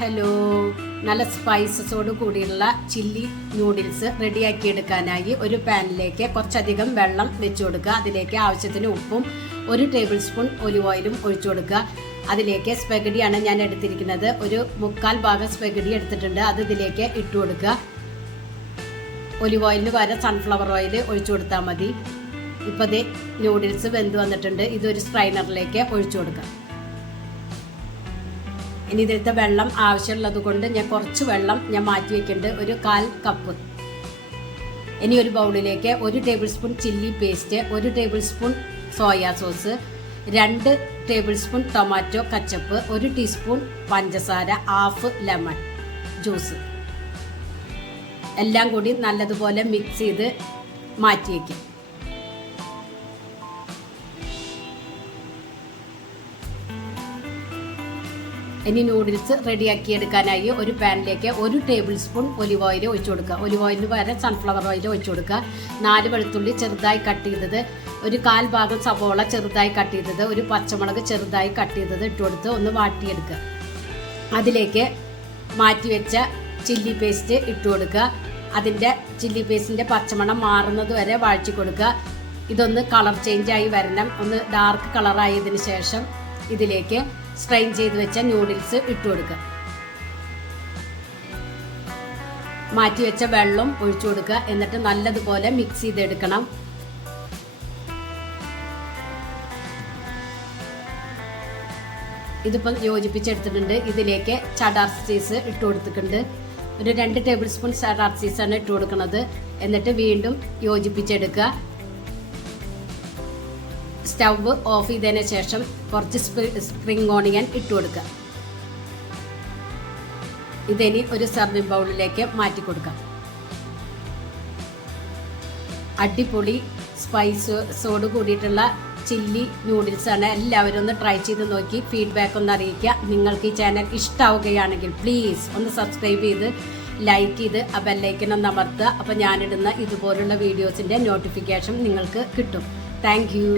Hello, നല്ല സ്പൈസസോട് കൂടിയുള്ള chilli noodles റെഡിയാക്കി എടുക്കാനായി ഒരു പാനിലേക്ക് കുറച്ചധികം വെള്ളം വെച്ചു കൊടുക്കുക. അതിലേക്ക് ആവശ്യത്തിന് ഉപ്പും 1 ടേബിൾ സ്പൂൺ ഒലിവ് ഓയിലും ഒഴിച്ചു കൊടുക്കുക. അതിലേക്ക് സ്പെഗഡിയാണ് ഞാൻ എടുത്തിരിക്കുന്നത്. ഒരു 3/4 ഭാഗം സ്പെഗഡി എടുത്തിട്ടുണ്ട്. അത് ഇതിലേക്ക് ഇട്ട് കൊടുക്കുക. ഒലിവ് ഓയിലിന് പകരം സൺഫ്ലവർ ഓയിൽ ഒഴിച്ചു കൊടുത്താൽ മതി. ഇപ്പോൾ ഇത് നൂഡിൽസ് വെന്ത് വന്നിട്ടുണ്ട്. ഇതൊരു സ്ട്രൈനറിലേക്ക് ഒഴിച്ചു കൊടുക്കുക. ഇനി ഇതിലത്തെ വെള്ളം ആവശ്യമുള്ളത് കൊണ്ട് ഞാൻ കുറച്ച് വെള്ളം മാറ്റി വെക്കുന്നുണ്ട്, ഒരു 1/4 കപ്പ്. ഇനി ഒരു ബൗളിലേക്ക് 1 table spoon chilli paste, 1 table spoon soya sauce, 2 table spoon tomato ketchup, 1 teaspoon പഞ്ചസാര, 1/2 ലെമൺ ജ്യൂസ് എല്ലാം കൂടി നല്ലതുപോലെ മിക്സ് ചെയ്ത് മാറ്റി വയ്ക്കും. ഇനി നൂഡിൽസ് റെഡിയാക്കി എടുക്കാനായി ഒരു പാനിലേക്ക് 1 ടേബിൾ സ്പൂൺ ഒലിവ് ഓയിൽ ഒഴിച്ചു കൊടുക്കുക. ഒലിവ് ഓയിലിന് പകരം സൺഫ്ലവർ ഓയിൽ ഒഴിച്ചു കൊടുക്കുക. 4 വെളുത്തുള്ളി ചെറുതായി കട്ട് ചെയ്തത്, ഒരു 1/4 ഭാഗം സവോള ചെറുതായി കട്ട് ചെയ്തത്, ഒരു പച്ചമുളക് ചെറുതായി കട്ട് ചെയ്തത് ഇട്ട് കൊടുത്ത് ഒന്ന് വാട്ടിയെടുക്കുക. അതിലേക്ക് മാറ്റി വെച്ച ചില്ലി പേസ്റ്റ് ഇട്ട് കൊടുക്കുക. അതിൻ്റെ ചില്ലി പേസ്റ്റിൻ്റെ പച്ചമണം മാറുന്നത് വരെ വഴറ്റി കൊടുക്കുക. ഇതൊന്ന് കളർ ചേഞ്ചായി വരണം. ഒന്ന് ഡാർക്ക് കളറായതിന് ശേഷം ഇതിലേക്ക് സ്ട്രെയിൻ ചെയ്ത് വെച്ച നൂഡിൽസ് ഇട്ട് കൊടുക്കുക. മാറ്റി വെച്ച വെള്ളം ഒഴിച്ചു കൊടുക്കുക. എന്നിട്ട് നല്ലതുപോലെ മിക്സ് ചെയ്തെടുക്കണം. ഇതിപ്പോൾ യോജിപ്പിച്ചെടുത്തിട്ടുണ്ട്. ഇതിലേക്ക് ചഡാർ ചീസ് ഇട്ട് കൊടുത്തിട്ടുണ്ട്. ഒരു 2 ടേബിൾ സ്പൂൺ ചഡാർ ചീസാണ് ഇട്ട് കൊടുക്കുന്നത്. എന്നിട്ട് വീണ്ടും യോജിപ്പിച്ചെടുക്കുക. സ്റ്റവ് ഓഫ് ചെയ്തതിന് ശേഷം കുറച്ച് സ്പ്രിംഗ് ഓണിയൻ ഇട്ട് കൊടുക്കുക. ഇതിനി ഒരു സർവിംഗ് ബൗളിലേക്ക് മാറ്റി കൊടുക്കാം. അടിപൊളി സ്പൈസസോട് കൂടിയിട്ടുള്ള ചില്ലി നൂഡിൽസാണ്. എല്ലാവരും ഒന്ന് ട്രൈ ചെയ്ത് നോക്കി ഫീഡ്ബാക്ക് ഒന്ന് അറിയിക്കുക. നിങ്ങൾക്ക് ഈ ചാനൽ ഇഷ്ടമാവുകയാണെങ്കിൽ പ്ലീസ് ഒന്ന് സബ്സ്ക്രൈബ് ചെയ്ത് ലൈക്ക് ചെയ്ത് ആ ബെല്ലൈക്കൺ ഒന്ന് അമർത്തുക. അപ്പോൾ ഞാനിടുന്ന ഇതുപോലുള്ള വീഡിയോസിൻ്റെ നോട്ടിഫിക്കേഷൻ നിങ്ങൾക്ക് കിട്ടും. Thank you.